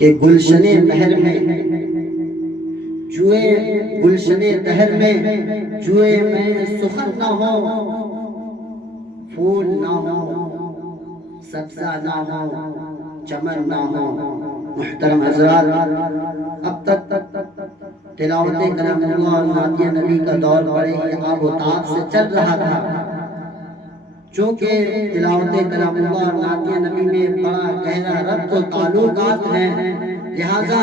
کہ گلشن بہر میں جوئے گلشن دہر میں جوئے میں سخن نہ ہو، پھول نہ ہو، سبزہ نہ ہو، چمن نہ ہو۔ محترم حضرات، اب تک تلاوت کلام اللہ اور نعت نبی کا دور بڑے ہی آب و تاب سے چل رہا تھا۔ چونکہ تلاوت کلام اللہ اور نعت نبی میں بڑا گہرا ربط و تعلقات ہیں، لہذا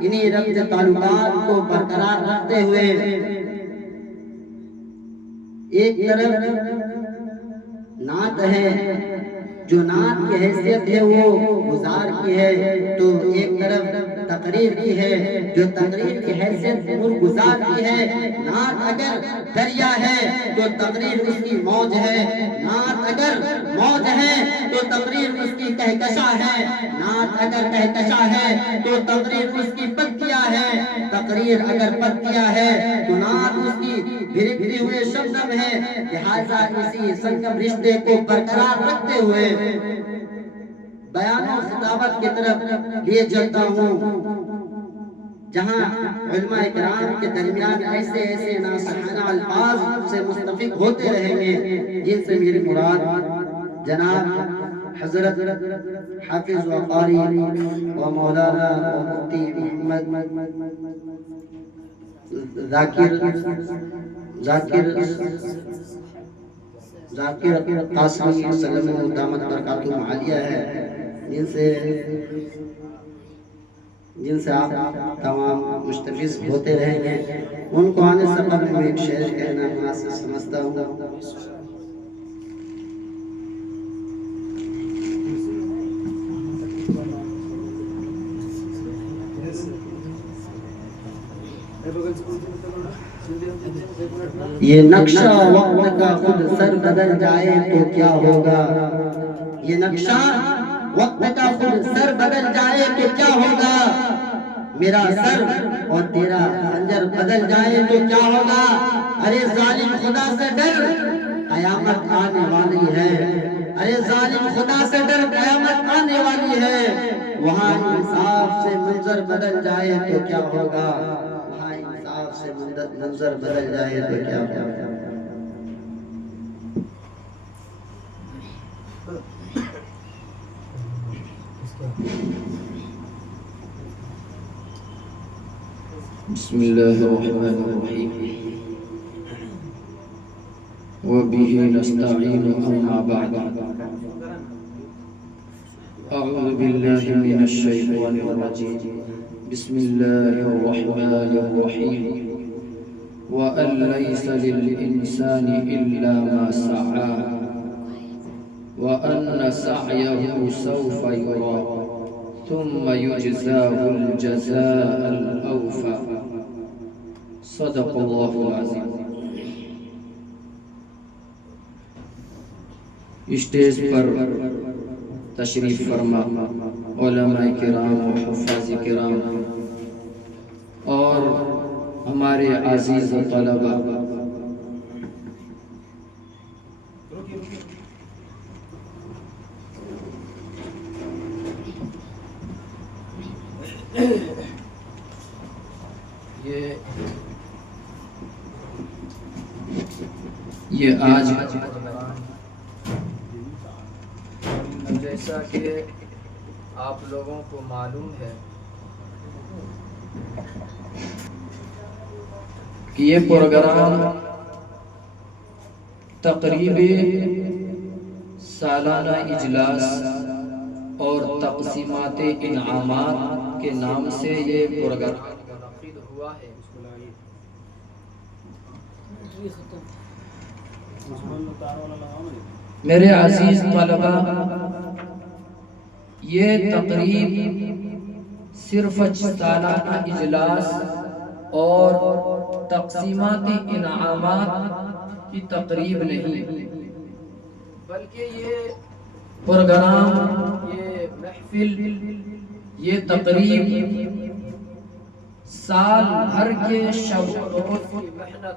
انہی ربط تعلقات کو برقرار رکھتے ہوئے ایک طرف نعت ہے جو نعت کی حیثیت ہے وہ گزار کی ہے، تو ایک طرف تقریر کی ہے جو تقریر کی حیثیت گزار کی ہے۔ نعت اگر دریا ہے تو تقریر اس کی موج ہے، نعت اگر موج ہے تو تقریر اس کی کہکشاں ہے، نعت اگر کہکشاں ہے تو تقریر اس کی پتیاں ہے، تقریر اگر پتیاں ہے تو نعت اس کی بھڑکتے ہوئے شبنم ہے۔ لہذا اسی سنگم رشتے کو برقرار رکھتے ہوئے بیان و خطابت کی طرف لیے چلتا ہوں، جہاں علماء کرام کے درمیان ایسے ایسے ناصحانہ الفاظ سے مستفیض ہوتے رہیں گے جن سے میری مراد جناب حضرت حافظ و قاری و مولانا و مفتی محمد ذاکر قاسمی سلم دامت برکاتہ عالیہ ہے، جن سے آپ تمام مستفیض ہوتے رہیں گے۔ ان کو آنے سے قبل میں ایک شعر کہنا مناسب سمجھتا ہوں۔ یہ نقشہ وقت کا خود سر بدل جائے تو کیا ہوگا، یہ نقشہ وقت کا خود سر بدل جائے تو کیا ہوگا، میرا سر اور تیرا خنجر بدل جائے تو کیا ہوگا۔ ارے ظالم خدا سے ڈر، قیامت آنے والی ہے، ارے ظالم خدا سے ڈر، قیامت آنے والی ہے۔ وہاں انصاف سے منظر بدل جائے تو کیا ہوگا، وہاں انصاف سے منظر بدل جائے تو کیا ہوگا۔ بسم اللہ الرحمن الرحیم وبه نستعین اما بعد اعوذ باللہ من الشیطان الرجیم بسم اللہ الرحمن الرحیم وَأَن لَيْسَ لِلْإِنسَانِ إِلَّا مَا سَعَى وَأَنَّ سَعْيَهُ سَوْفَ يُرَى ثُمَّ يُجْزَاهُ الْجَزَاءَ الْأَوْفَى۔ صدق اللہ العظیم۔ اسٹیج پر تشریف فرما علماء کرام و حفاظ کرام اور ہمارے عزیز طلبہ، یہ آج جیسا کہ آپ لوگوں کو معلوم ہے کہ یہ پروگرام تقریب سالانہ اجلاس اور تقسیمات انعامات کے نام سے یہ پروگرام منعقد ہوا ہے۔ میرے عزیز طلبہ، یہ تقریب صرف سالانہ اجلاس اور تقسیمات انعامات کی تقریب نہیں، بلکہ یہ پروگرام، یہ محفل، یہ تقریب سال بھر کے شب و روز کی محنت،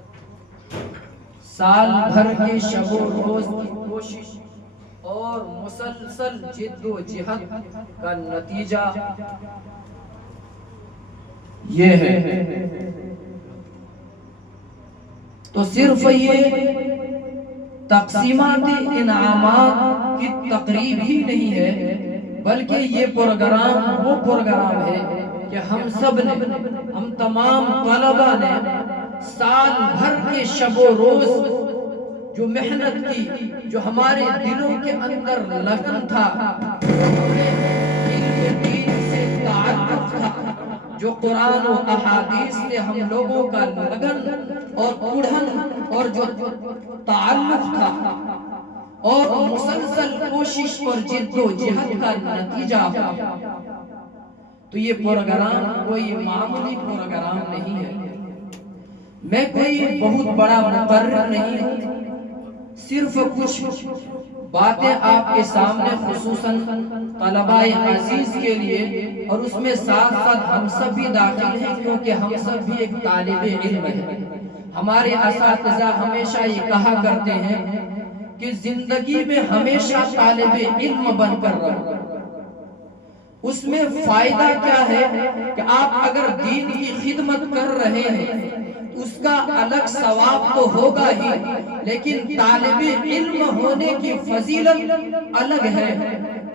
سال بھر کے شب و روز کی کوشش اور مسلسل جد و جہد کا نتیجہ یہ ہے۔ تو صرف یہ تقسیمات انعامات کی تقریب ہی نہیں ہے، بلکہ یہ پروگرام وہ پروگرام ہے کہ ہم سب نے، ہم تمام طلباء نے سال بھر کے شب و روز جو محنت کی، جو ہمارے دلوں کے اندر لگن تھا، علم دین سے تعلق تھا، جو قرآن و احادیث سے ہم لوگوں کا لگن اور اڑھن اور جو تعلق تھا، اور مسلسل کوشش اور جد و جہد کا نتیجہ، تو یہ پروگرام کوئی معمولی پروگرام نہیں ہے۔ میں کوئی بہت بڑا مقرر نہیں ہوں، صرف کچھ باتیں آپ کے سامنے خصوصاً طلباء عزیز کے لیے، اور اس میں ساتھ ساتھ ہم سب بھی داخل ہیں، کیونکہ ہم سب بھی ایک طالب علم ہیں۔ ہمارے اساتذہ ہمیشہ یہ کہا کرتے ہیں کہ زندگی میں ہمیشہ طالب علم بن کر رہو۔ اس میں فائدہ کیا ہے کہ آپ اگر دین کی خدمت کر رہے ہیں اس کا الگ ثواب تو ہوگا ہی، لیکن طالب علم ہونے کی فضیلت الگ ہے،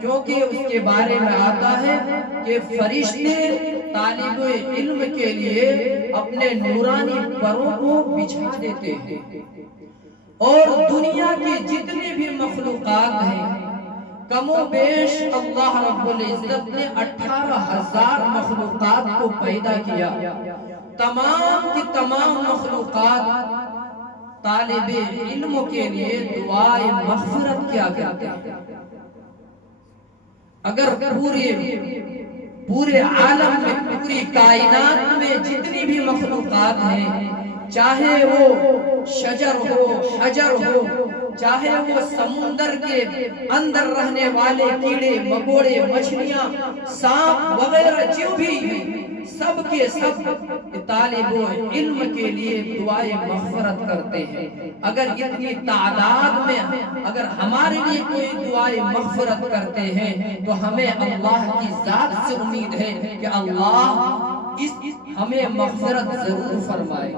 کیونکہ اس کے بارے میں آتا ہے کہ فرشتے طالب علم کے لیے اپنے نورانی پروں کو بچھا دیتے ہیں، اور دنیا کی جتنے بھی مخلوقات ہیں، کم و بیش اللہ رب العزت نے 18,000 مخلوقات کو پیدا کیا، تمام کی تمام مخلوقات طالب علم کے لیے دعائے مغفرت کیا کرتے ہیں۔ اگر پورے عالم میں، پوری کائنات میں جتنی بھی مخلوقات ہیں، چاہے وہ شجر ہو، حجر ہو، چاہے وہ سمندر کے اندر رہنے والے کیڑے مکوڑے، مچھلیاں، سانپ وغیرہ جو بھی ہیں، سب کے سب طالب علم کے لیے دعائے مغفرت کرتے ہیں۔ اگر اتنی تعداد میں اگر ہمارے لیے کوئی دعائے مغفرت کرتے ہیں تو ہمیں اللہ کی ذات سے امید ہے کہ اللہ ہمیں مغفرت ضرور فرمائے۔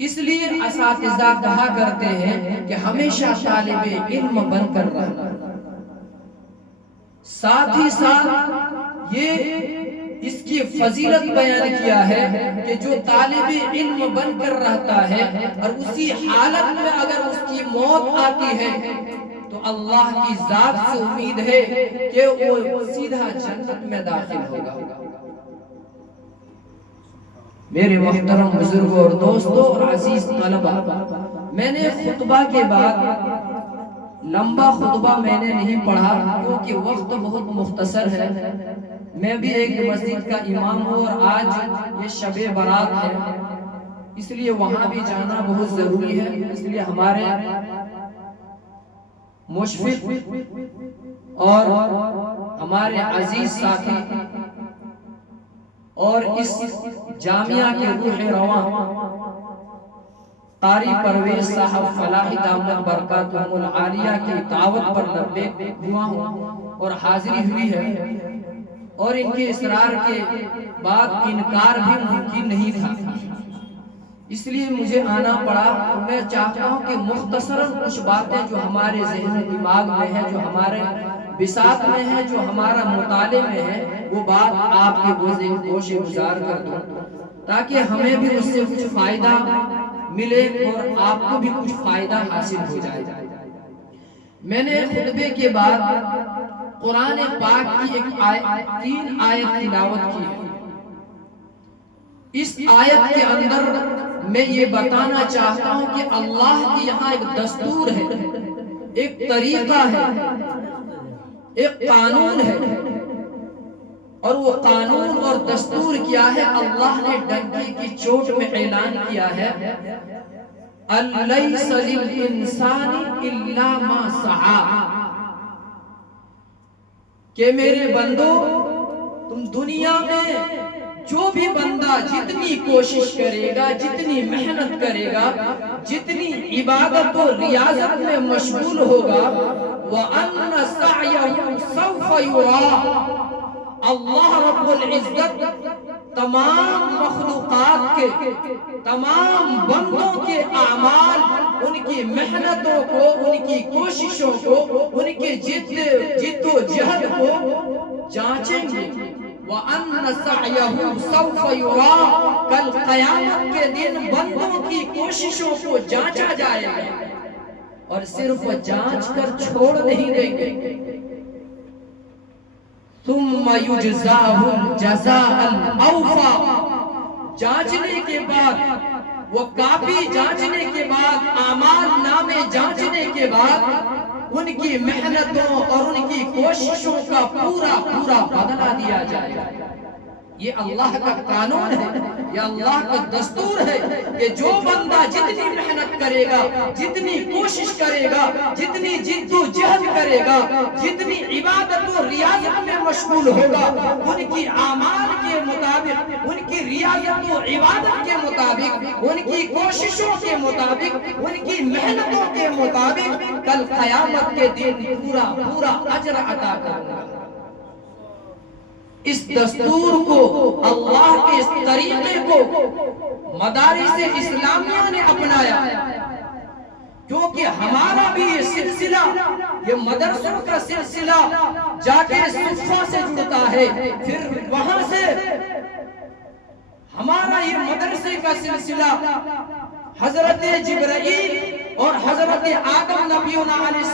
اس لیے اساتذہ کہا کرتے ہیں کہ ہمیشہ طالب علم بن کر رہنا۔ ساتھ ہی ساتھ یہ اس کی فضیلت بیان کیا ہے کہ جو طالب علم بن کر رہتا ہے اور اسی حالت میں اگر اس کی موت آتی ہے تو اللہ کی ذات سے امید ہے کہ وہ سیدھا جنت میں داخل ہوگا۔ میرے محترم بزرگوں اور دوستوں اور عزیز طلبہ، میں نے خطبہ کے بعد لمبا خطبہ میں نے نہیں پڑھا کیونکہ وقت بہت مختصر ہے۔ میں بھی ایک مسجد کا امام ہوں اور آج یہ شب برات ہے، اس لیے وہاں بھی جانا بہت ضروری ہے۔ اس لیے ہمارے مشفق اور ہمارے عزیز ساتھی اور اس جامعہ کے روح رواں قاری پرویز صاحب فلاحی دامت برکاتہم العالیہ کی دعوت پر لبیک ہوا ہوں اور حاضری ہوئی ہے، اور ان کے اصرار کے بعد انکار بھی ممکن نہیں تھا، اس لیے مجھے آنا پڑا۔ میں چاہتا ہوں کہ مختصراً کچھ باتیں جو ہمارے ذہن و دماغ میں ہیں، جو ہمارے بساط میں ہے، جو ہمارا مطالعے میں ہے، وہ بات آپ کے گوش گزار کر دوں تاکہ ہمیں بھی اس سے کچھ فائدہ ملے اور آپ کو بھی کچھ فائدہ حاصل ہو جائے۔ میں نے خطبے کے بعد قرآن پاک کی تین آیت تلاوت کی ہے۔ اس آیت کے اندر میں یہ بتانا چاہتا ہوں کہ اللہ کی یہاں ایک دستور ہے، ایک طریقہ ہے، ایک قانون ہے، اور وہ قانون اور دستور کیا ہے؟ اللہ نے ڈنکی کی چوٹ میں اعلان کیا ہے، الیس للانسان الا ما سعی، کہ میرے بندو تم دنیا میں جو بھی بندہ جتنی کوشش کرے گا، جتنی محنت کرے گا، جتنی عبادت و ریاضت میں مشغول ہوگا، وَأَنَّ سَعْيَهُ سَوْفَ يُرَى، اللہ رب العزت تمام مخلوقات کے، تمام بندوں کے اعمال، ان کی محنتوں کو، ان کی کوششوں کو، ان کے جد و جہد کو جانچیں گے۔ وَأَنَّ سَعْيَهُ سَوْفَ يُرَىٰ، کل قیامت کے دن بندوں کی کوششوں کو جانچا جائے گا، اور صرف جانچ کر چھوڑ نہیں دیں گے۔ ثُمَّ يُجْزَاهُ الْجَزَاءَ الْأَوْفَىٰ، جانچنے کے بعد، وہ کاپی جانچنے کے بعد، اعمال نامے جانچنے کے بعد، ان کی محنتوں اور ان کی کوششوں کا پورا پورا بدلہ دیا جائے گا۔ یہ اللہ کا قانون ہے، یہ اللہ کا دستور ہے کہ جو بندہ جتنی محنت کرے گا، جتنی کوشش کرے گا، جتنی جد و جہد کرے گا، جتنی عبادت و ریاضت میں مشغول ہوگا، ان کی اعمال کے مطابق، ان کی ریاضت و عبادت کے مطابق، ان کی کوششوں کے مطابق، ان کی محنتوں کے مطابق، کل قیامت کے دن پورا پورا اجر عطا کرے گا۔ اس دستور کو، اللہ کے اس طریقے کو مدارس اسلامیہ نے اپنایا، کیونکہ ہمارا بھی یہ سلسلہ، یہ مدرسوں کا سلسلہ جا کے صفہ سے جڑتا ہے، پھر وہاں سے ہمارا یہ مدرسے کا سلسلہ حضرت جبرائیل اور حضرت آدم نبینا علیہ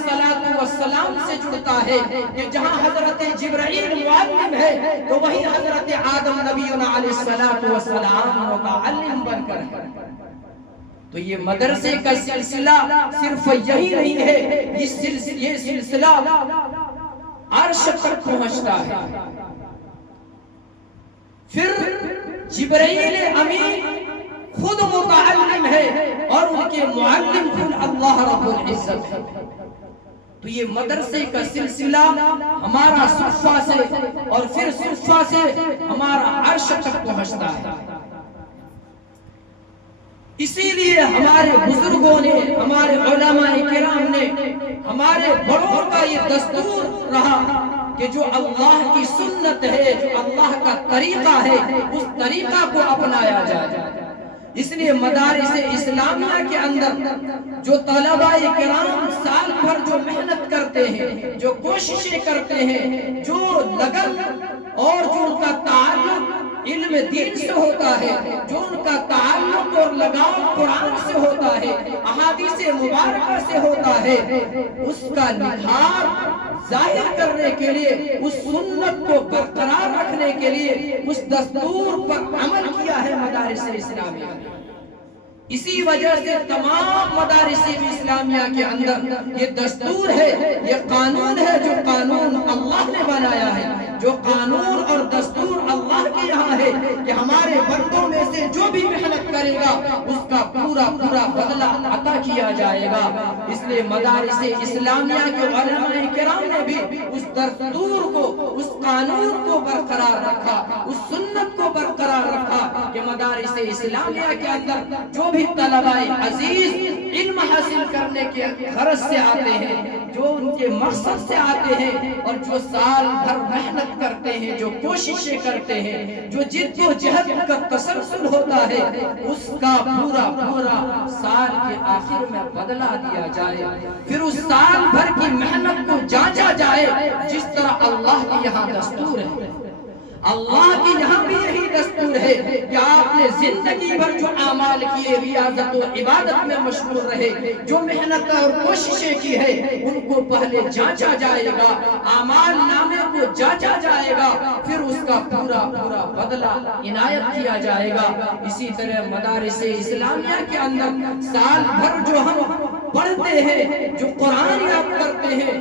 السلام سے جڑتا ہے، کہ جہاں حضرت جبرائیل معلم ہے تو وہی حضرت آدم نبینا علیہ السلام متعلم بن کر ہے۔ تو یہ مدرسے کا سلسلہ صرف یہی نہیں ہے، یہ سلسلہ عرش تک پہنچتا ہے۔ پھر جبرائیل امین خود متعلم ہے، اور ان کے معلم خود اللہ رب العزت ہے۔ تو یہ مدرسے کا سلسلہ ہمارا صفہ سے، اور پھر صفہ سے ہمارا عرش تک پہنچتا ہے۔ اسی لیے ہمارے بزرگوں نے، ہمارے علماء کرام نے، ہمارے بڑوں کا یہ دستور رہا کہ جو اللہ کی سنت ہے، جو اللہ کا طریقہ ہے، اس طریقہ کو اپنایا جائے۔ اس لیے مدارس اسلامیہ کے اندر جو طلباء کرام سال بھر جو محنت کرتے ہیں، جو کوششیں کرتے ہیں، جو لگن اور جو ان کا تعلق علم دین سے ہوتا ہے، جو ان کا تعلق اور لگاؤ قرآن سے ہوتا ہے، احادیث مبارکہ سے ہوتا ہے، اس کا نکھار ظاہر کرنے کے لیے، اس سنت کو برقرار رکھنے کے لیے اس دستور پر عمل کیا ہے مدارس اسلامیہ۔ اسی وجہ سے تمام مدارس اسلامیہ کے اندر یہ دستور ہے، یہ قانون ہے، جو قانون اللہ نے بنایا ہے، جو قانون اور دستور اللہ کے یہاں ہے کہ ہمارے بندوں میں سے جو بھی محنت کرے گا اس کا پورا پورا بدلہ عطا کیا جائے گا۔ اس لیے مدارس اسلامیہ کے علماء کرام نے بھی اس دستور کو، اس قانون کو برقرار رکھا، اس سنت کو برقرار رکھا کہ مدارس اسلامیہ کے اندر جو بھی طلباء عزیز علم حاصل کرنے کے غرض سے آتے ہیں، جو ان کے مقصد سے آتے ہیں، اور جو سال بھر محنت کرتے ہیں، جو کوششیں کرتے ہیں، جو جد و جہد کا تسلسل ہوتا ہے، اس کا پورا پورا سال کے آخر میں بدلہ دیا جائے، پھر اس سال بھر کی محنت کو جانچا جائے، جس طرح اللہ کے یہاں دستور ہے۔ اللہ کی یہاں بھی یہی دستور ہے کہ آپ نے زندگی بھر جو اعمال کیے، ریاضت و عبادت میں مشغول رہے، جو محنت اور کوششیں کی ہے ان کو پہلے جانچا جائے گا، اعمال نامے کو جانچا جائے گا، پھر اس کا پورا پورا بدلہ عنایت کیا جائے گا۔ اسی طرح مدارس اسلامیہ کے اندر سال بھر جو ہم پڑھتے ہیں، جو قرآن یاد کرتے ہیں،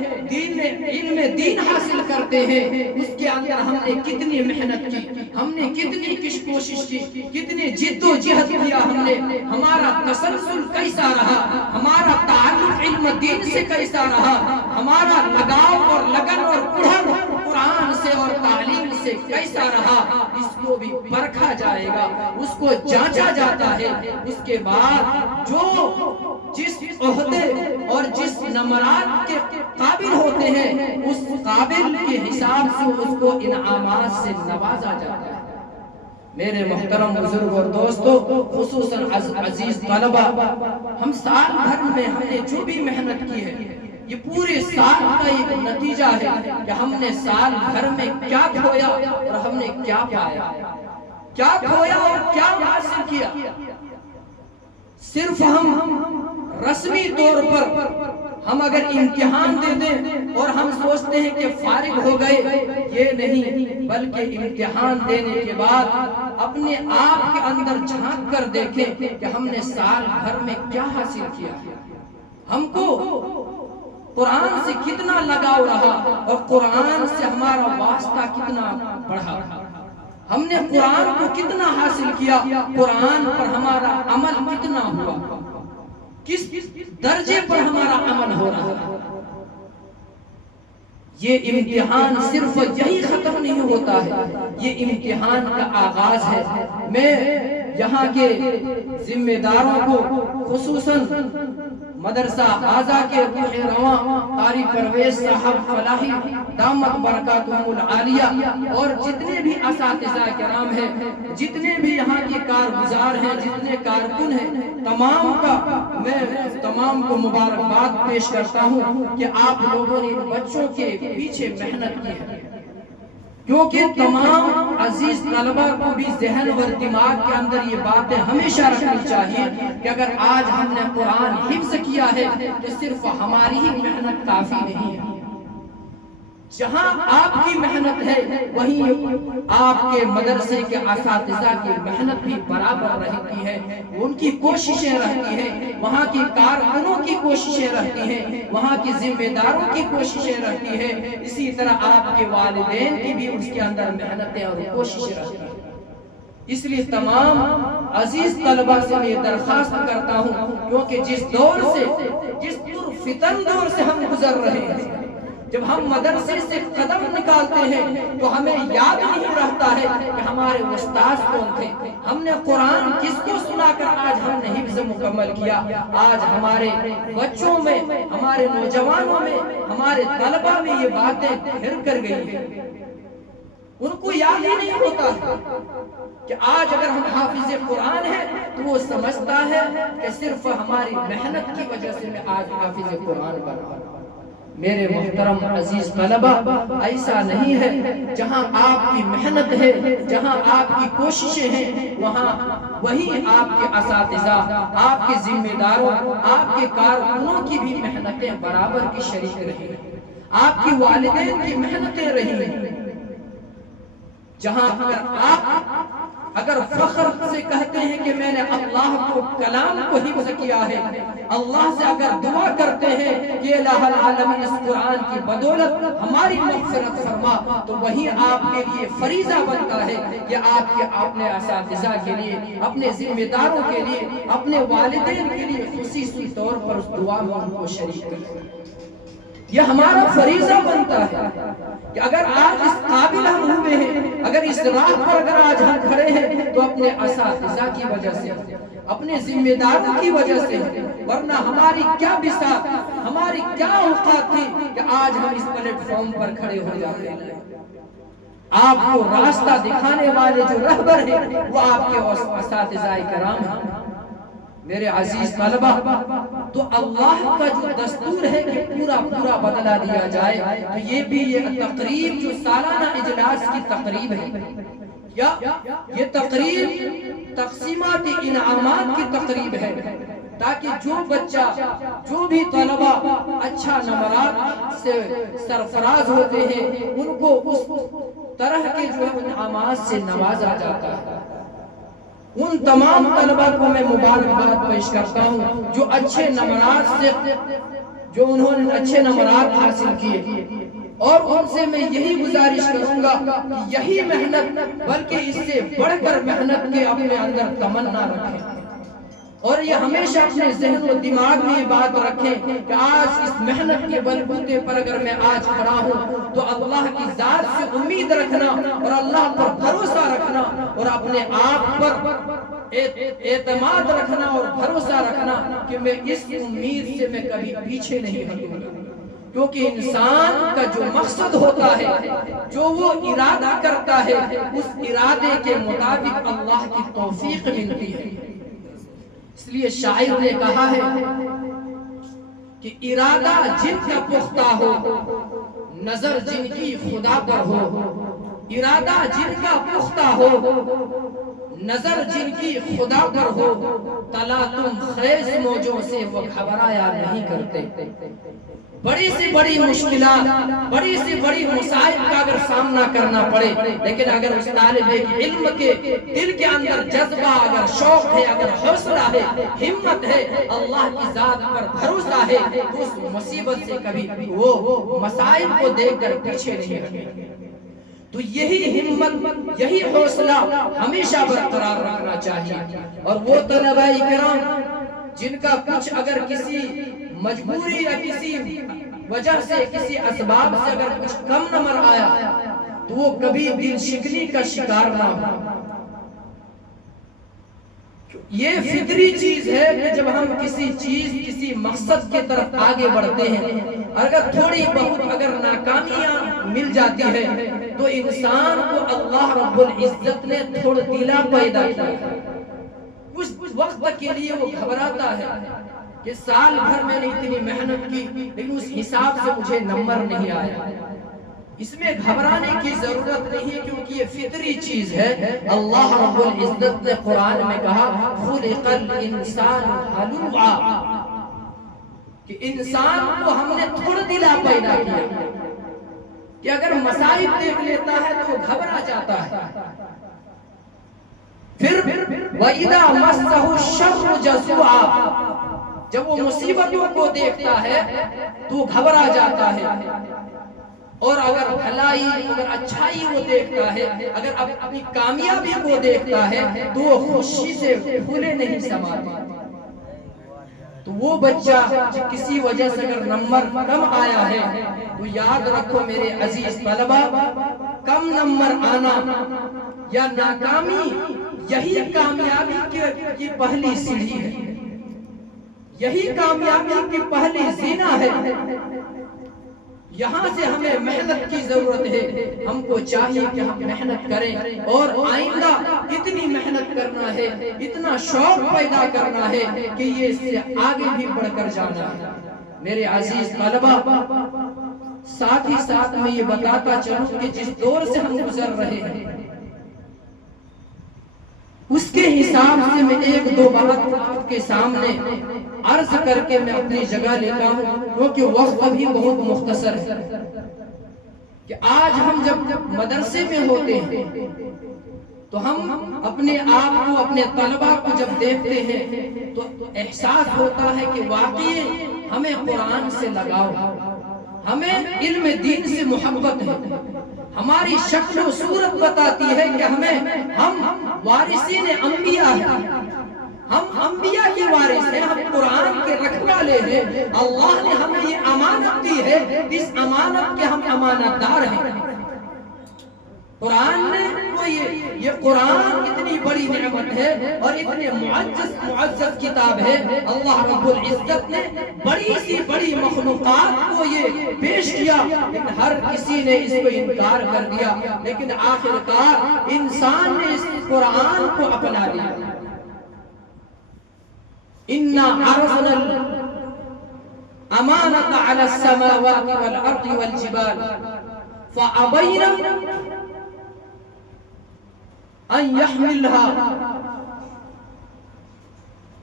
علم دین حاصل کرتے ہیں، اس کے اندر ہم نے کتنی محنت کی، ہم نے کتنی کوشش کی، کتنی جد و جہد کیا، ہم نے ہمارا تسلسل کیسا رہا، ہمارا تعلق علم دین سے کیسا رہا، ہمارا لگاؤ اور لگن اور قرآن سے اور تعلیم سے کیسا رہا، اس کو بھی پرکھا جائے گا، اس کو جانچا جاتا ہے۔ اس کے بعد جو جس عہدے اور جس نمرات کے قابل ہوتے ہیں، اس قابل کے حساب سے اس کو انعامات سے نوازا جاتا ہے۔ میرے محترم بزرگ اور دوستو، خصوصاً عزیز طلبہ، ہم سال بھر میں ہم نے جو بھی محنت کی ہے، یہ پورے سال کا ایک نتیجہ ہے کہ ہم نے سال بھر میں کیا کھویا اور ہم نے کیا پایا، کیا کھویا اور کیا حاصل کیا۔ صرف ہم رسمی طور پر ہم اگر امتحان دے دیں اور ہم سوچتے ہیں کہ فارغ ہو گئے، یہ نہیں، بلکہ امتحان دینے کے بعد اپنے آپ کے اندر جھانک کر دیکھیں کہ ہم نے سال بھر میں کیا حاصل کیا، ہم کو قرآن سے کتنا لگاؤ رہا اور قرآن سے ہمارا واسطہ کتنا بڑھا، ہم نے قرآن کو کتنا حاصل کیا، قرآن پر ہمارا عمل کتنا ہوا، کس درجے پر ہمارا عمل ہو رہا ہے۔ یہ امتحان صرف یہی ختم نہیں ہوتا ہے، یہ امتحان کا آغاز ہے۔ میں یہاں کے ذمہ داروں کو، خصوصاً مدرسہ آزا کے روح رواں قاری پرویز صاحب فلاحی دامت برکاتہم العالیہ، اور جتنے بھی اساتذہ کرام ہیں، جتنے بھی یہاں کے کارگزار ہیں، جتنے کارکن ہیں، تمام کا میں تمام کو مبارکباد پیش کرتا ہوں کہ آپ لوگوں نے ان بچوں کے پیچھے محنت کی ہے، کیونکہ تمام عزیز طلبہ کو بھی ذہن اور دماغ کے اندر یہ باتیں ہمیشہ رکھنی چاہیے کہ اگر آج ہم نے قرآن حفظ کیا ہے تو صرف ہماری ہی محنت کافی نہیں ہے، جہاں آپ کی محنت ہے وہیں آپ کے مدرسے کے اساتذہ کی محنت بھی برابر رہتی ہے، ان کی کوششیں رہتی ہیں، وہاں کی کارکنوں کی کوششیں رہتی ہیں، وہاں کی ذمہ داروں کی کوششیں رہتی ہیں، اسی طرح آپ کے والدین کی بھی اس کے اندر محنتیں اور کوششیں رہتی ہیں۔ اس لیے تمام عزیز طلبہ سے میں درخواست کرتا ہوں، کیونکہ جس دور سے، جس پرفتن دور سے ہم گزر رہے ہیں، جب ہم مدرسے سے قدم نکالتے ہیں تو ہمیں یاد نہیں رہتا ہے کہ ہمارے استاد کون تھے، ہم نے قرآن کس کو سنا کر آج ہم نے حفظ مکمل کیا۔ آج ہمارے بچوں میں، ہمارے نوجوانوں میں، ہمارے طلبہ میں یہ باتیں گھر کر گئی ہیں، ان کو یاد ہی نہیں ہوتا ہے کہ آج اگر ہم حافظ قرآن ہیں تو وہ سمجھتا ہے کہ صرف ہماری محنت کی وجہ سے میں آج حافظ قرآن بنا۔ میرے محترم عزیز طلبہ، ایسا نہیں ہے، جہاں آپ کی محنت ہے، جہاں آپ کی کوششیں ہیں، وہاں وہی آپ کے اساتذہ، آپ کے ذمہ داروں، آپ کے کارکنوں کی بھی محنتیں برابر کی شریک رہی ہیں، آپ کی والدین کی محنتیں رہی ہیں۔ جہاں اگر فخر سے کہتے ہیں کہ میں نے اللہ کو کلام کو حفظ کیا ہے، اللہ سے اگر دعا کرتے ہیں کہ الہ العالمین اس قرآن کی بدولت ہماری مغفرت فرما، تو وہی آپ کے لیے فریضہ بنتا ہے کہ آپ کے اپنے اساتذہ کے لیے، اپنے ذمہ داروں کے لیے، اپنے والدین کے لیے خصوصی طور پر اس دعا میں ان کو شریک کریں۔ یہ ہمارا فریضہ بنتا ہے کہ اگر آج اس قابل ہم ہوئے ہیں، اگر اس راہ پر اگر آج ہم کھڑے ہیں تو اپنے اساتذہ کی وجہ سے، اپنے ذمہ داروں کی وجہ سے، ورنہ ہماری کیا بساط، ہماری کیا اوقات تھی کہ آج ہم اس پلیٹ فارم پر کھڑے ہو جاتے ہیں۔ آپ کو راستہ دکھانے والے جو رہبر ہیں وہ آپ کے اساتذہ کرام ہیں۔ میرے عزیز طلبہ، تو اللہ کا جو دستور ہے کہ پورا بدلہ دیا جائے، تو یہ بھی یہ تقریب جو سالانہ اجلاس کی تقریب ہے، یا یہ تقریب تقسیمات انعامات کی تقریب ہے، تاکہ جو بچہ، جو بھی طلبہ اچھا نمرات سے سرفراز ہوتے ہیں ان کو اس طرح کے جو انعامات سے نوازا جاتا ہے۔ ان تمام طلبہ کو میں مبارکباد پیش کرتا ہوں جو اچھے نمرات سے، جو انہوں نے اچھے نمرات حاصل کیے، اور ان سے میں یہی گزارش کروں گا کہ یہی محنت بلکہ اس سے بڑھ کر محنت کے اپنے اندر تمنا رکھیں، اور یہ ہمیشہ اپنے ذہن و دماغ میں یہ بات رکھیں کہ آج اس محنت کے بلبوتے پر اگر میں آج کھڑا ہوں تو اللہ کی ذات سے امید رکھنا اور اللہ پر بھروسہ رکھنا اور اپنے آپ پر اعتماد رکھنا اور بھروسہ رکھنا کہ میں اس امید سے میں کبھی پیچھے نہیں ہٹوں گا، کیونکہ انسان کا جو مقصد ہوتا ہے، جو وہ ارادہ کرتا ہے، اس ارادے کے مطابق اللہ کی توفیق ملتی ہے۔ اس لیے شاعر نے کہا ہے کہ ارادہ جن کا پختہ ہو، نظر جن کی خدا پر ہو۔ ارادہ جن کا پختہ ہو، نظر جن کی خدا پر ہو، تلا تم خیز موجوں سے وہ گھبرایا نہیں کرتے۔ بڑی سے بڑی مشکلات، بڑی سے بڑی مصائب کا اگر سامنا کرنا پڑے، لیکن اگر اس طالب علم کے دل کے اندر جذبہ، اگر شوق ہے، اگر حوصلہ ہے، ہمت ہے، اللہ کی ذات پر بھروسہ ہے، تو اس مصیبت سے کبھی وہ مصائب کو دیکھ کر پیچھے نہیں ہٹے۔ تو یہی ہمت، یہی حوصلہ ہمیشہ برقرار رکھنا چاہیے۔ اور وہ طلباء کرام جن کا کچھ اگر کسی مجبوری یا کسی وجہ سے، کسی اسباب سے اگر کچھ کم نمبر آیا، تو وہ کبھی دل شکنی کا شکار نہ ہو۔ یہ فطری چیز ہے کہ جب ہم کسی چیز، کسی مقصد کی طرف آگے بڑھتے ہیں، اگر تھوڑی بہت اگر ناکامیاں مل جاتی ہے، تو انسان کو اللہ رب العزت نے تھوڑا دلا پیدا کیا ہے۔ اس وقت کے لیے وہ گھبراتا ہے کہ سال بھر میں نے اتنی محنت کی، لیکن اس حساب سے مجھے نمبر نہیں آیا۔ اس میں گھبرانے کی ضرورت نہیں ہے، کیونکہ یہ فطری چیز ہے۔ اللہ رب العزت نے قرآن میں کہا خلق الانسان ہلوعا، کہ انسان کو ہم نے تھوڑا دلا پیدا کیا کہ اگر مصائب دیکھ لیتا ہے تو وہ گھبرا جاتا ہے۔ پھر وَإِذَا مَسَّهُ الشَّرُّ جَزُوعًا، جب وہ مصیبتوں کو دیکھتا ہے تو گھبرا جاتا ہے۔ اور اگر بھلائی، اگر اچھائی وہ دیکھتا ہے، اگر اپنی کامیابی کو دیکھتا ہے، تو وہ خوشی سے پھولے نہیں سماتے۔ تو وہ بچہ کسی وجہ سے اگر نمبر کم آیا ہے، تو یاد رکھو میرے عزیز طلبہ، کم نمبر آنا یا ناکامی یہی کامیابی کی پہلی سیڑھی ہے، یہی کامیابی کی پہلی زینہ ہے۔ یہاں سے ہمیں محنت کی ضرورت ہے۔ ہم کو چاہیے کہ ہم محنت کریں، اور آئندہ اتنی محنت کرنا ہے، اتنا شوق پیدا کرنا ہے کہ یہ اس سے آگے بھی بڑھ کر جانا ہے۔ میرے عزیز طلبہ، ساتھ ہی ساتھ میں یہ بتاتا چلوں کہ جس دور سے ہم گزر رہے ہیں، اس کے حساب سے میں ایک دو بات آپ کے سامنے عرض کر کے میں اپنی جگہ لیتا ہوں، کیونکہ وقت بھی بہت مختصر ہے۔ کہ آج ہم جب مدرسے میں ہوتے ہیں تو ہم اپنے آپ کو، اپنے طلبہ کو جب دیکھتے ہیں تو احساس ہوتا ہے کہ واقعی ہمیں قرآن سے لگاؤ، ہمیں علم دین سے محبت ہے۔ ہماری شکل و صورت بتاتی ہے کہ ہم وارثین انبیاء ہیں، ہم انبیاء کی وارث ہیں، ہم قرآن کے رکھوالے ہیں۔ اللہ نے ہمیں یہ امانت دی ہے، اس امانت کے ہم امانت دار ہیں۔ قرآن نے یہ قرآن اتنی بڑی نعمت ہے اور اتنے معزز کتاب ہے۔ اللہ رب العزت نے بڑی سی بڑی مخلوقات کو یہ پیش کیا، لیکن ہر کسی نے اس کو انکار کر دیا، لیکن آخرکار انسان نے اس قرآن کو اپنا لیا۔ اِنَّا عَرَضْنَا الْأَمَانَةَ عَلَى السَّمَاوَاتِ وَالْأَرْضِ وَالْجِبَالِ فَأَبَيْنَ أَن يَحْمِلْهَا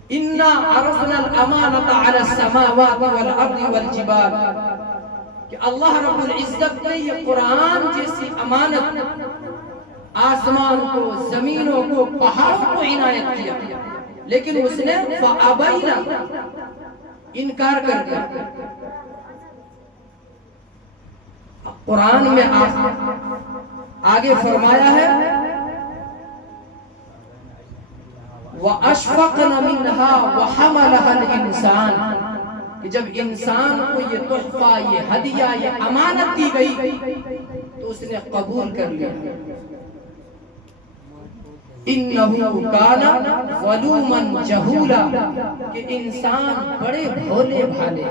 إِنَّا عَرَضْنَا الْأَمَانَةَ عَلَى السَّمَاوَاتِ وَالْأَرْضِ وَالْجِبَالِ، کہ اللہ رب العزت نے یہ قرآن جیسی امانت آسمان کو، زمینوں کو، پہاڑوں کو عنایت کیا، لیکن اس نے فَأَبَيْنَ انکار کر دیا۔ قرآن میں آگے فرمایا ہے وَأَشْفَقْنَ مِنْهَا وَحَمَلَهَا الْإِنسَانِ، کہ جب انسان کو یہ تحفہ، یہ ہدیہ، یہ امانت دی گئی تو اس نے قبول کر لیا۔ اِنَّهُ كَانَ ظَلُومًا جَهُولًا، کہ انسان بڑے بھولے بھالے،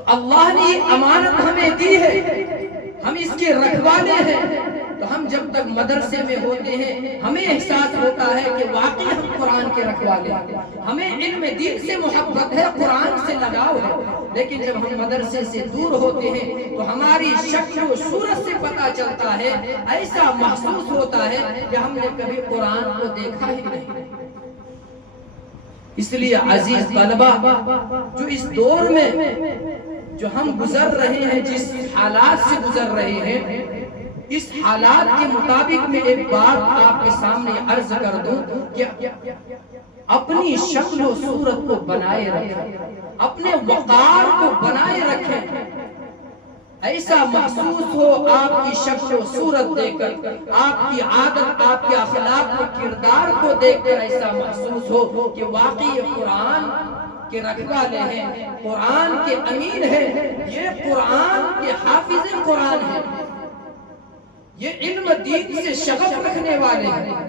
تو اللہ نے یہ امانت ہمیں دی ہے، ہم اس کے رکھوالے ہیں. تو ہم جب تک مدرسے میں ہوتے ہیں ہمیں احساس ہوتا ہے کہ واقعی ہم قرآن کے رکھوالے ہیں، ہمیں علم دین سے محبت ہے، قرآن سے لگاؤ ہے. لیکن جب ہم مدرسے سے دور ہوتے ہیں تو ہماری شکل و صورت سے پتہ چلتا ہے، ایسا محسوس ہوتا ہے کہ ہم نے کبھی قرآن کو دیکھا ہی نہیں. اس لیے عزیز طلبہ، جو اس دور میں جو ہم گزر رہے ہیں، جس حالات سے گزر رہے ہیں، اس حالات کے مطابق میں ایک بات آپ کے سامنے عرض کر دوں کہ اپنی شکل و صورت کو بنائے رکھیں، اپنے وقار کو بنائے رکھیں. ایسا محسوس ہو آپ کی شکل و صورت دیکھ کر، آپ کی عادت، آپ کے اخلاق و کردار کو دیکھ کر ایسا محسوس ہو کہ واقعی قرآن کے رکھوالے ہیں، قرآن کے امین ہیں، یہ قرآن کے حافظ قرآن ہیں، یہ علم دین سے شغف رکھنے والے ہیں.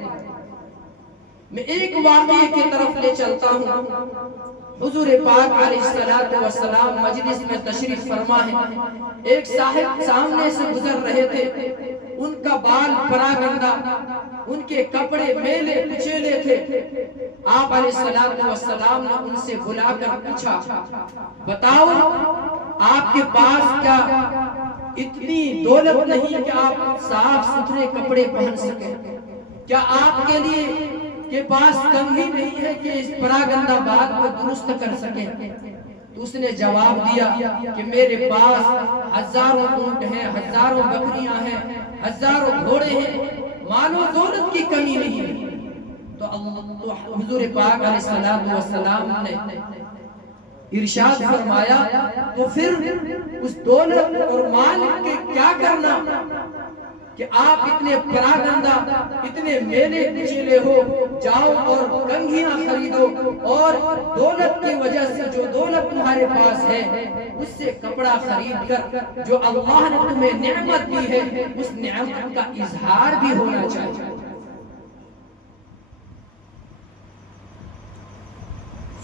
میں ایک واقعے کی طرف لے چلتا ہوں. حضور پاک علیہ السلام مجلس میں تشریف فرما ہے. ایک صاحب سامنے سے گزر رہے تھے، ان کا بال پراگندہ، ان کے کپڑے میلے کچیلے تھے. آپ علیہ السلام نے ان سے بلا کر پوچھا، بتاؤ آپ کے پاس کیا اتنی دولت نہیں کہ آپ صاف ستھرے کپڑے پہن سکیں؟ کیا آپ کے لیے کے پاس کنگھی نہیں ہے کہ اس پراگندہ بال کو درست کر سکیں؟ تو اس نے جواب دیا کہ میرے پاس ہزاروں اونٹ ہیں، ہزاروں بکریاں ہیں، ہزاروں گھوڑے ہیں، مال و دولت کی کمی نہیں ہے. تو حضور پاک علیہ السلام نے ارشاد فرمایا، تو پھر اس دولت اور مال کے کیا کرنا کہ آپ اتنے پراگندہ، اتنے میلے کچیلے ہو، جاؤ اور کنگھیاں خریدو، اور دولت کی وجہ سے جو دولت تمہارے پاس ہے اس سے کپڑا خرید کر جو اللہ نے تمہیں نعمت دی ہے اس نعمت کا اظہار بھی ہونا چاہیے.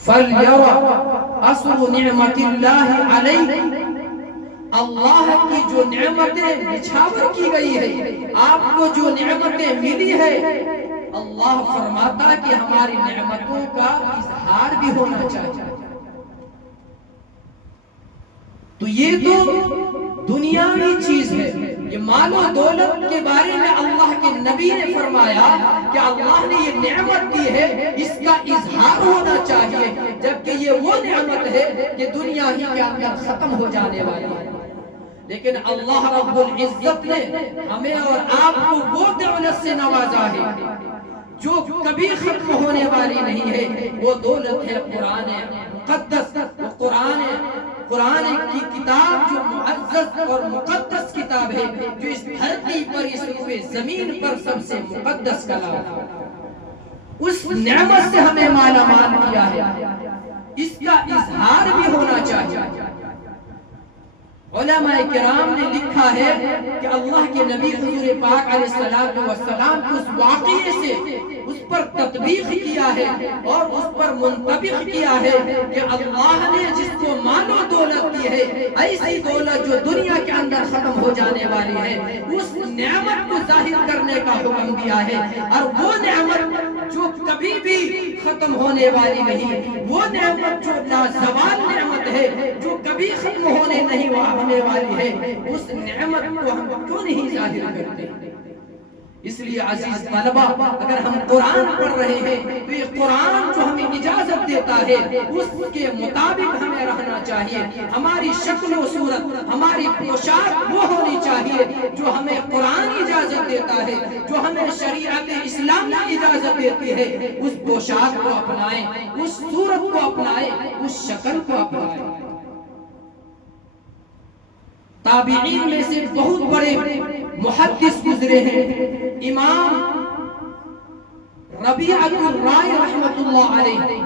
فَلْيَرَ أَثَرَ نِعْمَتِ اللَّهِ عَلَيْهِ، اللہ کی جو نعمتیں نچھاور کی گئی ہے، آپ کو جو نعمتیں ملی ہے، اللہ فرماتا کہ ہماری نعمتوں کا اظہار بھی ہونا چاہیے. تو یہ تو دنیاوی چیز ہے. یہ مال و دولت کے بارے میں اللہ کے نبی نے فرمایا کہ اللہ نے یہ نعمت دی ہے، اس کا اظہار ہونا چاہیے، جبکہ یہ وہ نعمت ہے کہ دنیا ہی کے اندر ختم ہو جانے والی ہے. لیکن اللہ رب العزت نے ہمیں اور آپ کو وہ دولت سے نوازا ہے جو کبھی ختم ہونے والی نہیں ہے. وہ دولت ہے قرآن مقدس. قرآن کی کتاب جو معزز اور مقدس کتاب ہے، جو اس دھرتی پر، اس روئے زمین پر سب سے مقدس کلام ہے. اس نعمت سے ہمیں مالا مال کیا ہے، اس کا اظہار بھی ہونا چاہیے. علماء کرام نے لکھا ہے کہ اللہ کے نبی حضور پاک علیہ السلام کو اس واقعے سے اس پر تطبیق کیا ہے اور اس پر منطبق کیا ہے کہ اللہ نے جس کو مال و دولت دی ہے، ایسی دولت جو دنیا کے اندر ختم ہو جانے والی ہے، اس نعمت کو ظاہر کرنے کا حکم دیا ہے. اور وہ نعمت جو کبھی بھی ختم ہونے والی نہیں، وہ نعمت جو لازوال نعمت ہے، جو کبھی ختم ہونے نہیں والی ہے، اس نعمت کو ہم کیوں نہیں ظاہر کرتے؟ اس لیے عزیز طلبہ، اگر ہم قرآن پڑھ رہے ہیں تو یہ قرآن جو ہمیں اجازت دیتا ہے اس کے مطابق ہمیں رہنا چاہیے. ہماری شکل و صورت، ہماری پوشاک وہ ہونی چاہیے جو ہمیں قرآن اجازت دیتا ہے، جو ہمیں شریعت اسلام اجازت دیتی ہے. اس پوشاک کو اپنائیں، اس صورت کو اپنائیں، اس شکل کو اپنائیں. تابعین میں سے بہت بڑے محدث گزرے ہیں. امام ربیعۃ الرائے رحمت اللہ علیہ،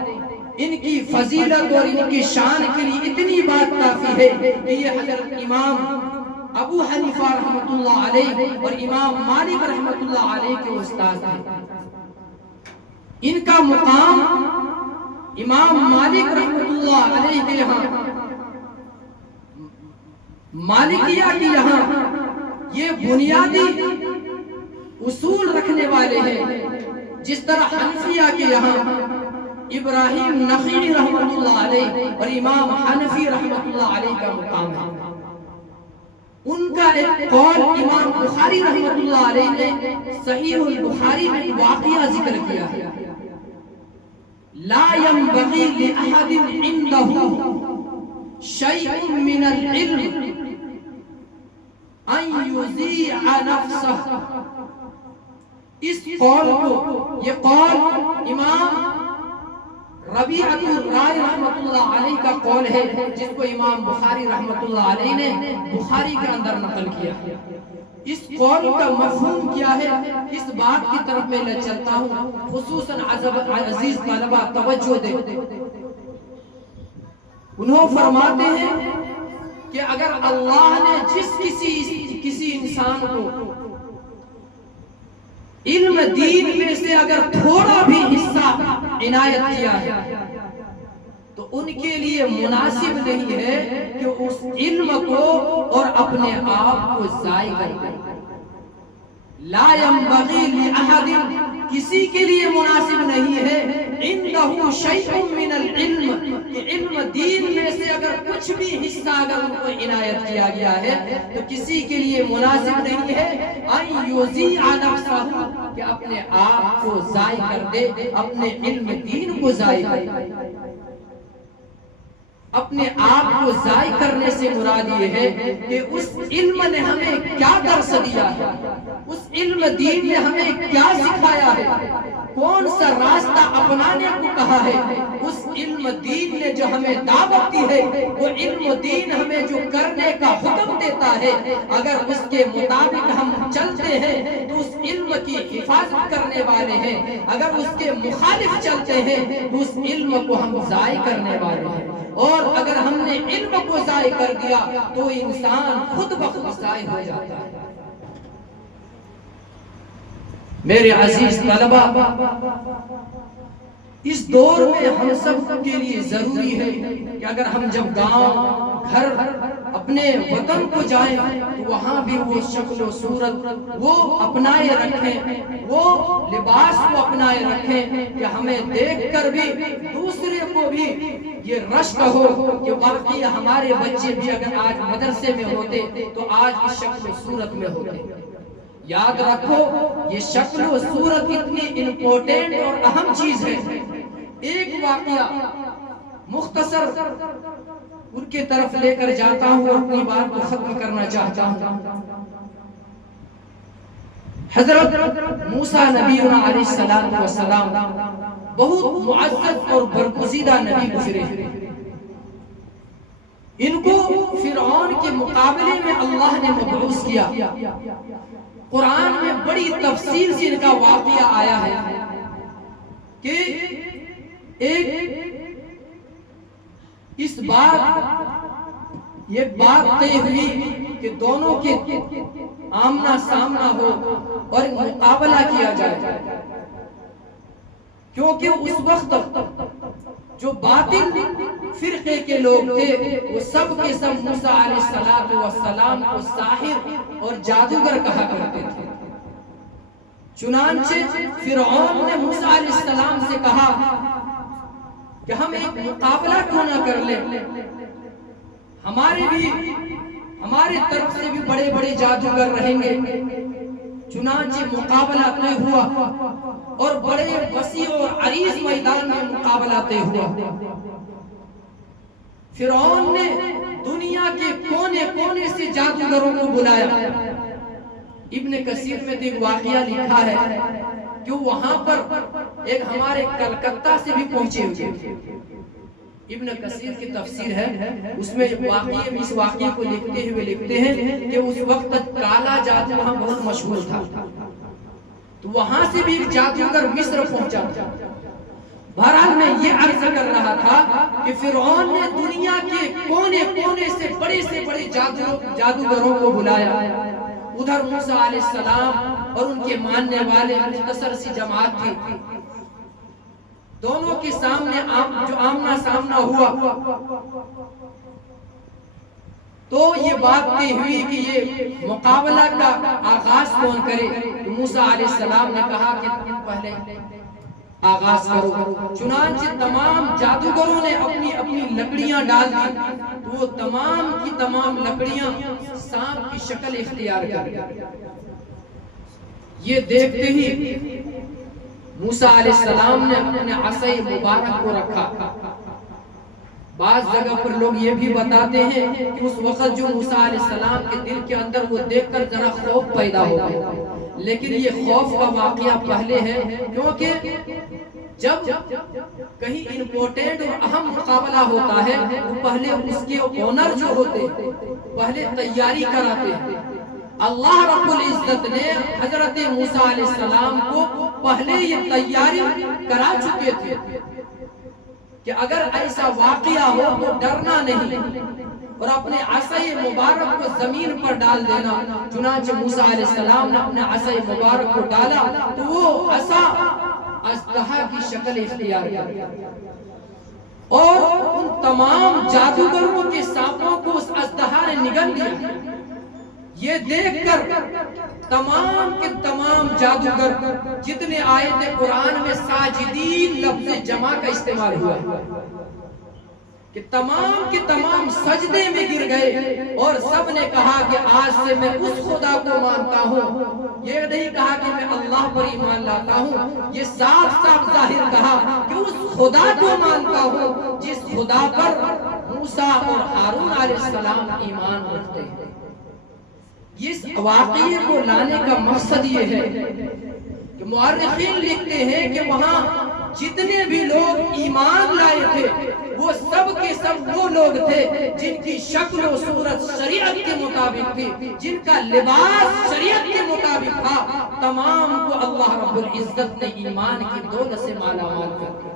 ان کی فضیلت اور ان کی شان کے لیے اتنی بات کافی ہے کہ یہ حضرت امام ابو حنیفہ رحمت اللہ علیہ اور امام مالک رحمت اللہ علیہ کے استاد ہیں. ان کا مقام امام مالک رحمت اللہ علیہ کے یہاں مالکیہ کی یہاں یہ بنیادی اصول رکھنے والے ہیں، جس طرح حنفیہ کے یہاں ابراہیم نخعی رحمۃ اللہ علیہ اور امام حنفی رحمۃ اللہ علیہ کا مقام ہے۔ ان کا ایک قول امام بخاری رحمۃ اللہ علیہ نے صحیح البخاری میں واقعہ ذکر کیا ہے، لا ينبغي لأحد عنده شيء من العلم ان يذيع نفسه۔ اس قول کو، یہ قول امام ربیعۃ الرائے رحمۃ اللہ علیہ کا قول ہے، جس کو امام بخاری رحمۃ اللہ علیہ نے بخاری کے اندر نقل کیا۔ اس قول کا مفہوم کیا ہے، اس بات کی طرف میں لے چلتا ہوں، خصوصاً عزیز طلبہ توجہ دیں۔ انہوں فرماتے ہیں کہ اگر اللہ نے کسی انسان کو علم دین میں سے اگر تھوڑا بھی حصہ عنایت کیا ہے تو ان کے لیے مناسب نہیں ہے کہ اس علم کو اور اپنے آپ کو ضائع کر دیں۔ لا ينبغي لأحد، کسی کے لیے مناسب نہیں ہے، عنده شيء من العلم، کہ علم دین میں سے اگر کچھ بھی حصہ اگر ان کو عنایت کیا گیا ہے تو کسی کے لیے مناسب نہیں ہے ان يذيع نفسه، کہ اپنے آپ کو ضائع کر دے، اپنے علم دین کو ضائع کر دے۔ اپنے آپ کو ضائع کرنے سے مراد یہ ہے کہ اس علم نے ہمیں کیا درس دیا ہے، اس علم دین نے ہمیں کیا سکھایا ہے، کون سا راستہ اپنانے کو کہا ہے، اس علم دین نے جو ہمیں دعوت دی ہے، وہ علم دین ہمیں جو کرنے کا حکم دیتا ہے، اگر اس کے مطابق ہم چلتے ہیں تو اس علم کی حفاظت کرنے والے ہیں، اگر اس کے مخالف چلتے ہیں تو اس علم کو ہم ضائع کرنے والے ہیں، اور اگر ہم نے علم کو ضائع کر دیا تو انسان خود بخود ضائع ہو جاتا ہے۔ میرے عزیز طلبہ، اس دور میں ہم سب کے لیے ضروری ہے کہ اگر ہم جب گاؤں گھر اپنے وطن کو جائیں تو وہاں بھی وہ شکل و صورت وہ اپنائے رکھیں، وہ لباس کو اپنائے رکھیں کہ ہمیں دیکھ کر بھی دوسرے کو بھی یہ رشک ہو کہ واقعی ہمارے بچے بھی اگر آج مدرسے میں ہوتے تو آج اس شکل و صورت میں ہوتے۔ یاد رکھو یہ شکل و صورت اتنی امپورٹنٹ اور اہم چیز ہے۔ ایک واقعہ مختصر ان کے طرف لے کر جاتا ہوں اور اپنی بات کو ختم کرنا چاہتا ہوں۔ حضرت موسیٰ نبینا علیہ السلام بہت معزز اور برگزیدہ نبی گزرے۔ ان کو فرعون کے مقابلے میں اللہ نے مبعوث کیا۔ قرآن میں بڑی تفصیل سے ان کا واقعہ آیا ہے کہ ایک اس بات یہ بات طے ہوئی کہ دونوں کے آمنا سامنا ہو اور مقابلہ کیا جائے، کیونکہ اس وقت جو باطل فرقے کے لوگ تھے وہ سب کے سب موسیٰ علیہ السلام کو ساحر اور جادوگر کہا کرتے تھے۔ چنانچہ فرعون نے موسیٰ علیہ السلام سے کہا کہ ہم ایک مقابلہ کیوں نہ کر لیں، ہمارے طرف سے بھی بڑے بڑے جادوگر رہیں گے۔ چنانچہ مقابلہ طے ہوا اور بڑے وسیع اور عریض میدان میں مقابلہ طے ہوا۔ فرعون نے دنیا کے کونے کونے سے جادوگروں کو بلایا۔ ابن کثیر میں ایک واقعہ لکھا ہے کہ وہاں پر ایک ہمارے کلکتہ سے بھی پہنچے ہوئے۔ ابن کثیر کی تفسیر ہے، اس میں اس واقعے کو لکھتے ہیں کہ اس وقت کالا جادو وہاں بہت مشہور تھا، تو وہاں سے بھی ایک جادوگر مصر پہنچا تھا۔ بہرحال میں یہ عرض کر رہا تھا کہ فرعون نے دنیا کے کونے کونے سے بڑے جادوگروں کو بلایا۔ ادھر موسیٰ علیہ السلام اور ان کے ماننے والے مختصر سی جماعت تھی۔ دونوں کے سامنے جو آمنا سامنا ہوا، تو یہ بات طے ہوئی کہ یہ مقابلہ کا آغاز کون کرے؟ تو موسیٰ علیہ السلام نے کہا کہ تم پہلے آغاز کرو۔ چنانچہ تمام جادوگروں نے اپنی اپنی لکڑیاں ڈال دی، تو وہ تمام کی تمام لکڑیاں سانپ کی شکل اختیار کر گئی۔ یہ دیکھتے ہی موسیٰ علیہ السلام نے اپنے عصا مبارک کو رکھا۔ بعض جگہ پر لوگ یہ بھی بتاتے ہیں کہ اس وقت جو موسیٰ علیہ السلام کے دل کے اندر وہ دیکھ کر ذرا خوف پیدا ہو گیا، لیکن یہ خوف کا واقعہ پہلے ہے، کیونکہ جب کہیں امپورٹنٹ اور اہم مقابلہ ہوتا ہے تو پہلے اس کے اونر جو ہوتے پہلے تیاری کراتے ہیں۔ اللہ رب العزت نے حضرت موسیٰ علیہ السلام کو پہلے یہ تیاری کرا چکے تھے کہ اگر ایسا واقعہ ہو تو ڈرنا نہیں اور اپنے عصا مبارک کو زمین پر ڈال دینا۔ چنانچہ موسیٰ علیہ السلام نے اپنے عصا مبارک کو ڈالا تو وہ عصا اژدہا کی شکل اختیار کر اور ان تمام جادوگروں کے سانپوں کو اس اژدہا نے نگل دیا۔ یہ دیکھ کر تمام کے تمام جادوگر جتنے آئے تھے، قرآن میں ساجدین لفظ جمع کا استعمال ہوا کہ تمام کے تمام سجدے میں گر گئے اور سب نے کہا کہ آج سے میں اس خدا کو مانتا ہوں۔ یہ نہیں کہا کہ میں اللہ پر ایمان لاتا ہوں، یہ صاف صاف ظاہر کہا کہ اس خدا کو مانتا ہوں جس خدا پر موسیٰ اور ہارون علیہ السلام ایمان رکھتے ہیں۔ اس واقعے کو لانے کا مقصد یہ ہے کہ مورخین لکھتے ہیں کہ وہاں جتنے بھی لوگ ایمان لائے تھے وہ سب کے سب وہ لوگ تھے جن کی شکل و صورت شریعت کے مطابق تھی، جن کا لباس شریعت کے مطابق تھا۔ تمام کو اللہ رب العزت نے ایمان کی دولت سے مالا مال کر دیا۔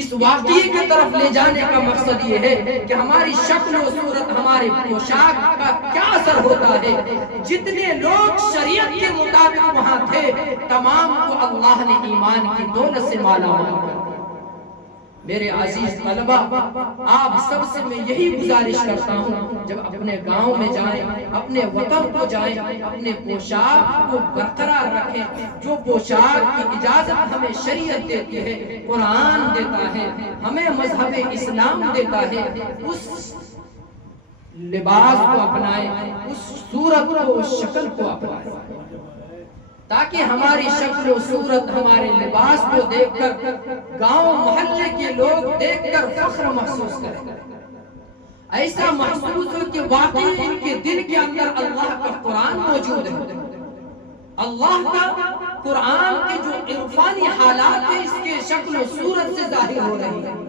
اس واقعے کی طرف لے جانے کا مقصد یہ ہے کہ ہماری شکل و صورت، ہمارے پوشاک کا کیا اثر ہوتا ہے۔ جتنے لوگ شریعت کے مطابق وہاں تھے تمام کو اللہ نے ایمان کی دولت سے مالا مال کر دیا۔ میرے عزیز طلبہ، آپ سب سے میں یہی گزارش کرتا ہوں، جب اپنے گاؤں میں جائیں، اپنے وطن کو جائیں، اپنے پوشاک کو برقرار رکھیں۔ جو پوشاک کی اجازت ہمیں شریعت دیتی ہے، قرآن دیتا ہے، ہمیں مذہب اسلام دیتا ہے، اس لباس کو اپنائیں، اس صورت کو، اس شکل کو اپنائیں، تاکہ ہماری شکل و صورت، ہمارے لباس کو دیکھ کر گاؤں محلے کے لوگ دیکھ کر فخر محسوس کریں، ایسا محسوس ہو کہ واقعی ان کے دل کے اندر اللہ کا قرآن موجود ہے۔ اللہ کا قرآن کے جو عرفانی حالات ہیں اس کے شکل و صورت سے ظاہر ہو رہی ہے۔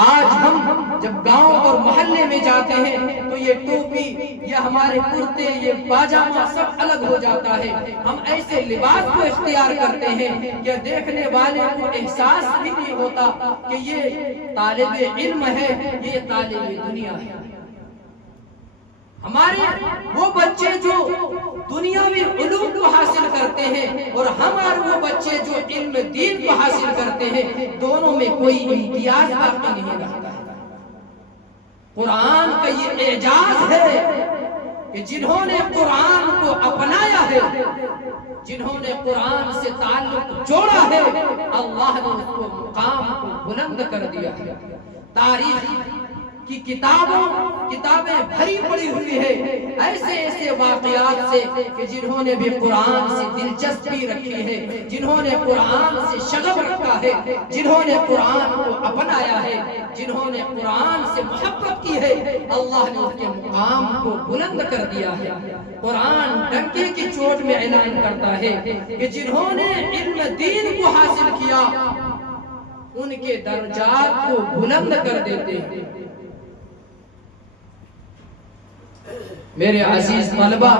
آج ہم جب گاؤں اور محلے میں جاتے ہیں تو یہ ٹوپی، یہ ہمارے کرتے، یہ پاجامہ سب الگ ہو جاتا ہے۔ ہم ایسے لباس کو اختیار کرتے ہیں کہ دیکھنے والے کو احساس بھی نہیں ہوتا کہ یہ طالب علم ہے، یہ طالب دنیا ہے۔ ہمارے وہ بچے جو دنیاوی علوم کو حاصل کرتے ہیں اور ہمارے وہ بچے جو علم دین کو حاصل کرتے ہیں، دونوں میں کوئی امتیاز باقی نہیں رہتا ہے۔ قرآن کا یہ اعجاز ہے کہ جنہوں نے قرآن کو اپنایا ہے، جنہوں نے قرآن سے تعلق جوڑا ہے، اللہ نے اس کو مقام کو بلند کر دیا ہے۔ تاریخ کی کتابیں بھری پڑی ہوئی ہے ایسے ایسے واقعات سے کہ جنہوں نے بھی قرآن سے دلچسپی رکھی ہے، جنہوں نے قرآن سے شغف رکھا ہے، جنہوں نے قرآن کو اپنایا ہے، جنہوں نے قرآن سے محبت کی ہے، اللہ نے اس کے مقام کو بلند کر دیا ہے۔ قرآن ڈنکے کی چوٹ میں اعلان کرتا ہے کہ جنہوں نے علم دین کو حاصل کیا ان کے درجات کو بلند کر دیتے ہیں۔ میرے عزیز طلبہ،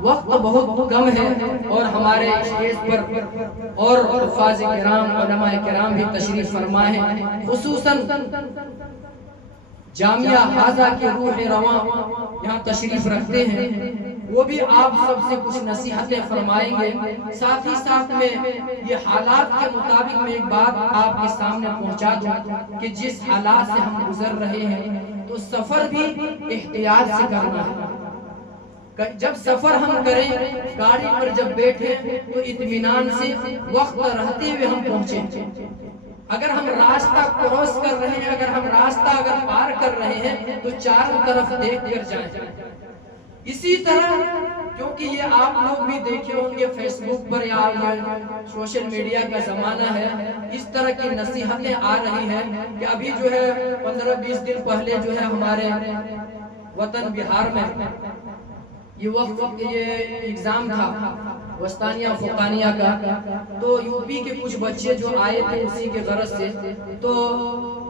وقت بہت کم ہے اور ہمارے اسٹیج پر اور حفاظ کرام، علماء کرام بھی تشریف فرما ہیں، خصوصاً جامعہ حاضہ کے روح رواں یہاں تشریف رکھتے ہیں، وہ بھی آپ سب سے کچھ نصیحتیں فرمائیں گے۔ ساتھ ہی ساتھ میں یہ حالات کے مطابق میں ایک بات آپ کے سامنے پہنچا دوں کہ جس حالات سے ہم گزر رہے ہیں تو سفر بھی احتیاط سے کرنا ہے. جب سفر ہم کریں گاڑی پر جب بیٹھے تو اطمینان سے وقت رہتے ہوئے ہم پہنچیں. اگر ہم راستہ کراس کر رہے ہیں, اگر ہم راستہ اگر پار کر رہے ہیں تو چاروں طرف دیکھ کر جائیں. اسی طرح کیونکہ یہ آپ لوگ بھی دیکھے ہوں گے فیس بک پر یا سوشل میڈیا کا زمانہ ہے, اس طرح کی نصیحتیں آ رہی ہیں کہ ابھی جو ہے 15-20 دن پہلے جو ہے ہمارے وطن بہار میں یہ وقت یہ ایگزام تھا وسطانیہ فوقانیہ کا, تو یو پی کے کچھ بچے جو آئے تھے اسی کے غرض سے, تو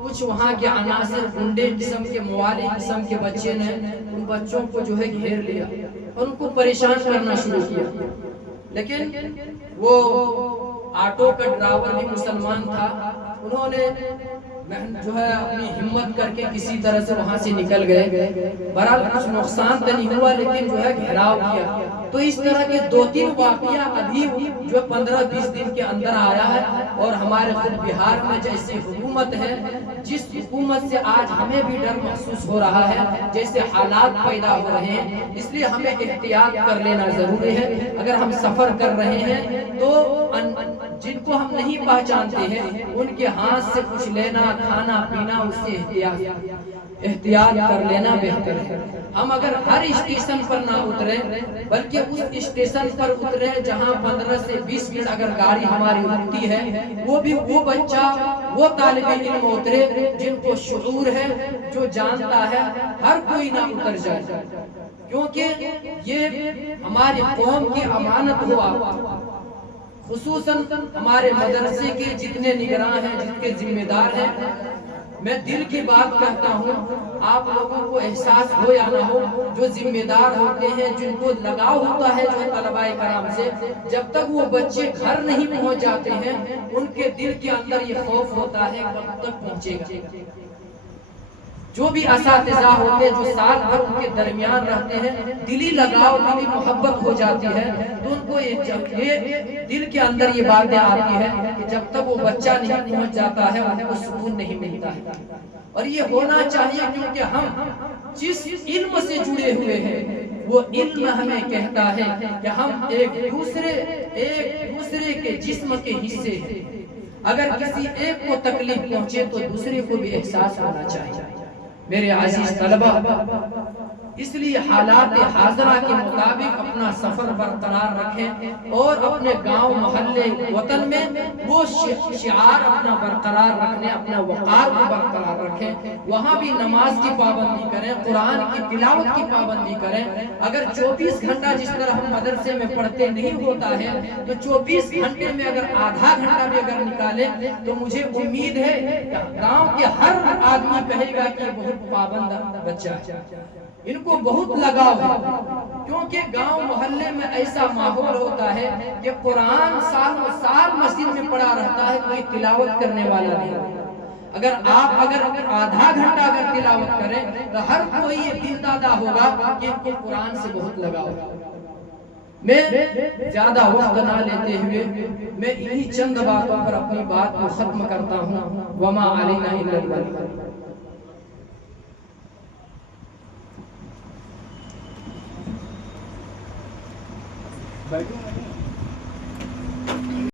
کچھ وہاں کے عناصر گنڈے قسم کے موالی قسم کے بچے نے ان بچوں کو جو ہے گھیر لیا اور ان کو پریشان کرنا شروع کیا. لیکن وہ آٹو کا ڈرائیور بھی مسلمان تھا, انہوں نے جو ہے اپنی ہمت کر کے کسی طرح سے وہاں سے نکل گئے. بہرحال کچھ نقصان تو نہیں ہوا لیکن جو ہے گھیراؤ کیا. تو اس طرح کے 2-3 واقعہ ابھی جو 15-20 دن کے اندر آیا ہے. اور ہمارے خود بہار میں جیسی حکومت ہے, جس حکومت سے آج ہمیں بھی ڈر محسوس ہو رہا ہے, جیسے حالات پیدا ہو رہے ہیں, اس لیے ہمیں احتیاط کر لینا ضروری ہے. اگر ہم سفر کر رہے ہیں تو جن کو ہم نہیں پہچانتے ہیں ان کے ہاتھ سے کچھ لینا کھانا پینا اس سے احتیاط کر لینا بہتر ہے. ہم اگر ہر اسٹیشن پر نہ اترے بلکہ اس اسٹیشن پر اترے جہاں 15 سے 20 منٹ اگر گاڑی ہماری رکتی ہے, وہ بھی وہ بچہ وہ طالب علم اترے جن کو شعور ہے, جو جانتا ہے, ہر کوئی نہ اتر جائے, کیونکہ یہ ہماری قوم کی امانت ہوا. خصوصاً ہمارے مدرسے کے جتنے نگراں ہیں, جن کے ذمہ دار ہیں, میں دل کی بات کہتا ہوں, آپ لوگوں کو احساس ہو یا نہ ہو, جو ذمہ دار ہوتے ہیں, جن کو لگاؤ ہوتا ہے جو طلباء کرام سے, جب تک وہ بچے گھر نہیں پہنچ جاتے ہیں ان کے دل کے اندر یہ خوف ہوتا ہے کب تک پہنچے گا. جو بھی اساتذہ ہوتے ہیں جو سال بھر ان کے درمیان رہتے ہیں, دلی لگاؤ دلی محبت ہو جاتی ہے, تو ان کو یہ دل کے اندر یہ باتیں آتی ہے کہ جب تک وہ بچہ نہیں پہنچ جاتا ہے ان کو سکون نہیں ملتا ہے. اور یہ ہونا چاہیے کیونکہ ہم جس علم سے جڑے ہوئے ہیں وہ علم ہمیں کہتا ہے کہ ہم ایک دوسرے کے جسم کے حصے ہیں. اگر کسی ایک کو تکلیف پہنچے تو دوسرے کو بھی احساس ہونا چاہیے. میرے عزیز طلبہ, اس لیے حالات حاضرہ کے مطابق اپنا سفر برقرار رکھیں اور اپنے گاؤں محلے وطن میں وہ شعار اپنا برقرار رکھنے, اپنا وقار کو برقرار رکھیں. وہاں بھی نماز کی پابندی کریں, قرآن کی تلاوت کی پابندی کریں. اگر 24 گھنٹہ جس طرح ہم مدرسے میں پڑھتے نہیں ہوتا ہے تو 24 گھنٹے میں اگر آدھا گھنٹہ بھی اگر نکالیں تو مجھے امید ہے کہ گاؤں کے ہر آدمی کہے گا کہ بہت پابند بچہ ہے, ان کو بہت لگاؤ ہے. کیونکہ گاؤں محلے میں ایسا ماحول ہوتا ہے کہ قرآن سال مسجد میں پڑا رہتا ہے, کوئی تلاوت کرنے والا نہیں ہوتا. اگر آپ آدھا گھنٹہ اگر تلاوت کریں تو ہر کوئی یہ دل دادا ہوگا کہ ان کو قرآن سے بہت لگاؤ. میں زیادہ وقت نہ لیتے ہوئے میں انہی چند باتوں پر اپنی بات کو ختم کرتا ہوں. وما علینا الا البلاغ. بیٹھو